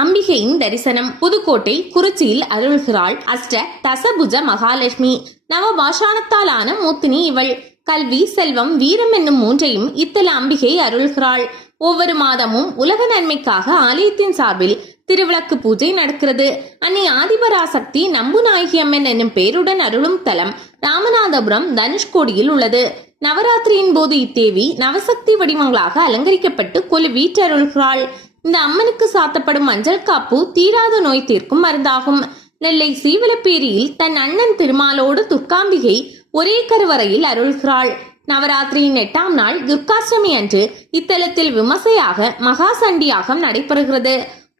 அம்பிகையின் தரிசனம். புதுக்கோட்டை குறிச்சியில் அருள்கிறாள் அஷ்ட தசபுஜ மகாலட்சுமி. நவபாஷாணத்தாலான மூத்தினி இவள். கல்வி செல்வம் வீரம் என்னும் மூன்றையும் இத்தல அம்பிகை அருள்கிறாள். ஒவ்வொரு மாதமும் உலக நன்மைக்காக ஆலயத்தின் சார்பில் திருவிளக்கு பூஜை நடக்கிறது. அன்னை ஆதிபராசக்தி நம்புநாயகி அம்மன் என்னும் பெயருடன் அருளும் தலம் ராமநாதபுரம் தனுஷ்கோடியில் உள்ளது. நவராத்திரியின் போது இத்தேவி நவசக்தி வடிவங்களாக அலங்கரிக்கப்பட்டு கொலு வீற்றருள்கிறாள். இந்த அம்மனுக்கு சாத்தப்படும் மஞ்சள் காப்பு தீராத நோய் தீர்க்கும் மருந்தாகும். நெல்லை சீவலப்பேரியில் தன் அண்ணன் திருமாலோடு துர்க்காம்பிகை ஒரே கருவறையில் அருள்கிறாள். நவராத்திரியின் எட்டாம் நாள் துர்காஷ்டமி அன்று இத்தலத்தில் விமர்சையாக மகா சண்டியாகம் நடைபெறுகிறது.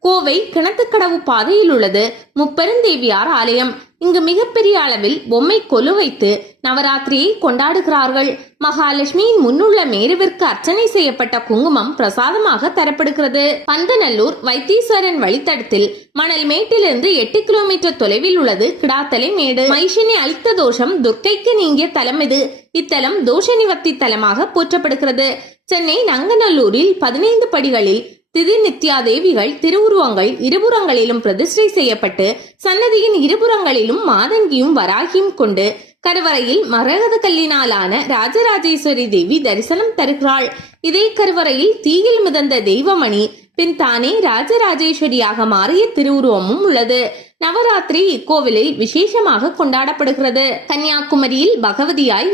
கோவை கிணத்துக்கடவு பாதையில் உள்ளது. முப்பெருந்தேவியார் ஆலயம். இங்கு மிகப்பெரிய அளவில் பொம்மை கொலு வைத்து நவராத்திரியை கொண்டாடுகிறார்கள். மகாலட்சுமியின் முன்னுள்ள மேருவிற்கு அர்ச்சனை செய்யப்பட்ட குங்குமம் பிரசாதமாக தரப்படுகிறது. பந்தநல்லூர் வைத்தீஸ்வரன் வழித்தடத்தில் மணல் மேட்டிலிருந்து எட்டு கிலோமீட்டர் தொலைவில் உள்ளது கிடாத்தலை மேடு. மைஷினி அளித்த தோஷம் துர்க்கைக்கு நீங்கிய தலம் இது. இத்தலம் தோஷ நிவர்த்தி தலமாக போற்றப்படுகிறது. சென்னை நங்கநல்லூரில் பதினைந்து படிகளில் திதி நித்யா தேவிகள் திருவுருவங்கள் இருபுறங்களிலும் பிரதிஷ்டை செய்யப்பட்டு சன்னதியின் இருபுறங்களிலும் மாதங்கியும் வராகியும் கொண்டு கருவறையில் மரகத கல்லினாலான ராஜராஜேஸ்வரி தேவி தரிசனம் தருகிறாள். இதே கருவறையில் தீயில் மிதந்த தெய்வமணி பின் தானே ராஜராஜேஸ்வரியாக மாறிய திருவுருவமும் உள்ளது. நவராத்திரி இக்கோவிலில் விசேஷமாக கொண்டாடப்படுகிறது. கன்னியாகுமரியில் பகவதியாய்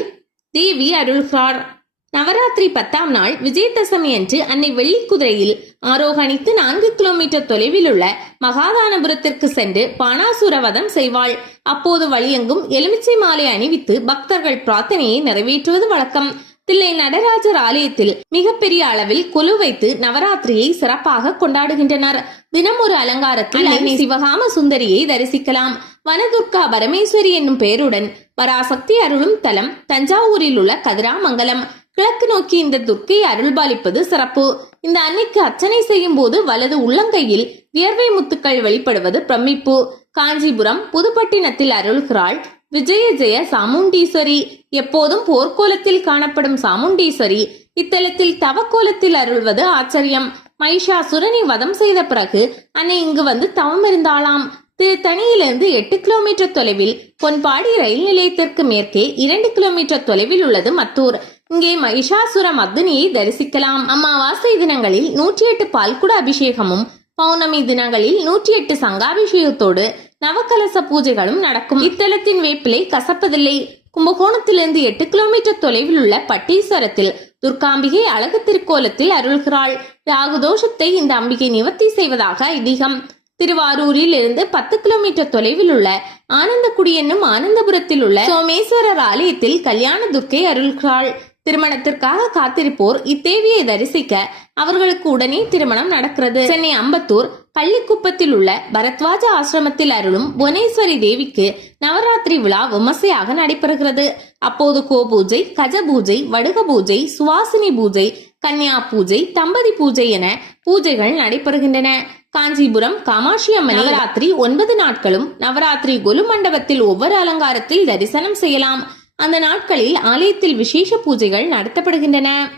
தேவி அருள்கிறார். நவராத்திரி பத்தாம் நாள் விஜயதசமி அன்று அன்னை வெள்ளிக்குதிரையில் ஆரோகணித்து நான்கு கிலோமீட்டர் தொலைவில் உள்ள மகாதானபுரத்திற்கு சென்று பானாசுரவதம் செய்வாள். அப்போது வழியெங்கும் எலுமிச்சை மாலை அணிவித்து பக்தர்கள் பிரார்த்தனையை நிறைவேற்றுவது வழக்கம். தில்லை நடராஜர் ஆலயத்தில் மிகப்பெரிய அளவில் கொலு வைத்து நவராத்திரியை சிறப்பாக கொண்டாடுகின்றனர். தினம் ஒரு அலங்காரத்தில் சிவகாம சுந்தரியை தரிசிக்கலாம். வனதுர்கா பரமேஸ்வரி என்னும் பெயருடன் பராசக்தி அருளும் தலம் தஞ்சாவூரில் உள்ள கதிராமங்கலம். கிழக்கு நோக்கி இந்த துர்க்கை அருள்பாலிப்பது சிறப்பு. இந்த அன்னைக்கு அர்ச்சனை செய்யும் போது வலது உள்ளங்கையில் வியர்வை முத்துக்கள் வெளிப்படுவது பிரமிப்பு. காஞ்சிபுரம் புதுப்பட்டினத்தில் அருள்கிறாள் விஜய ஜெய சாமுண்டீஸ்வரி. எப்போதும் போர்க்கோலத்தில் காணப்படும் சாமுண்டீஸ்வரி. இத்தலத்தில் தவக்கோலத்தில் அருள்வது ஆச்சரியம். மைஷாசுரனை வதம் செய்த பிறகு அன்னை இங்கு வந்து தவம் இருந்தாளாம். திருத்தணியிலிருந்து எட்டு கிலோமீட்டர் தொலைவில் பொன்பாடி ரயில் நிலையத்திற்கு மேற்கே இரண்டு கிலோமீட்டர் தொலைவில் உள்ளது மத்தூர். இங்கே மகிஷாசுர மக்னியை தரிசிக்கலாம். அமாவாசை தினங்களில் நூற்றி எட்டு பால்குட அபிஷேகமும் பௌர்ணமி தினங்களில் நூற்றி எட்டு சங்காபிஷேகத்தோடு நவகலச பூஜைகளும் நடக்கும். இத்தலத்தின் வேப்பிலை கசப்பதில்லை. கும்பகோணத்திலிருந்து எட்டு கிலோமீட்டர் தொலைவில் உள்ள பட்டீஸ்வரத்தில் துர்காம்பிகை அழகு திருக்கோலத்தில் அருள்கிறாள். ராகுதோஷத்தை இந்த அம்பிகை நிவர்த்தி செய்வதாக ஐதீகம். திருவாரூரில் இருந்து பத்து கிலோமீட்டர் தொலைவில் உள்ள ஆனந்தக்குடி என்னும் ஆனந்தபுரத்தில் உள்ள சோமேஸ்வரர் ஆலயத்தில் கல்யாண துர்க்கை அருள்கிறாள். திருமணத்திற்காக காத்திருப்போர் இத்தேவியை தரிசிக்க அவர்களுக்கு உடனே திருமணம் நடக்கிறது. சென்னை அம்பத்தூர் பள்ளிக்குப்பத்தில் உள்ள பரத்வாஜ ஆசிரமத்தில் அருளும் புவனேஸ்வரி தேவிக்கு நவராத்திரி விழா விமர்சையாக நடைபெறுகிறது. அப்போது கோபூஜை கஜ பூஜை வடுக பூஜை சுவாசினி பூஜை கன்னியா பூஜை தம்பதி பூஜை என பூஜைகள் நடைபெறுகின்றன. காஞ்சிபுரம் காமாட்சி அம்மன் நவராத்திரி ஒன்பது நாட்களும் நவராத்திரி கொலு மண்டபத்தில் ஒவ்வொரு அலங்காரத்தில் தரிசனம் செய்யலாம். அந்த நாட்களில் ஆலயத்தில் விசேஷ பூஜைகள் நடத்தப்படுகின்றன.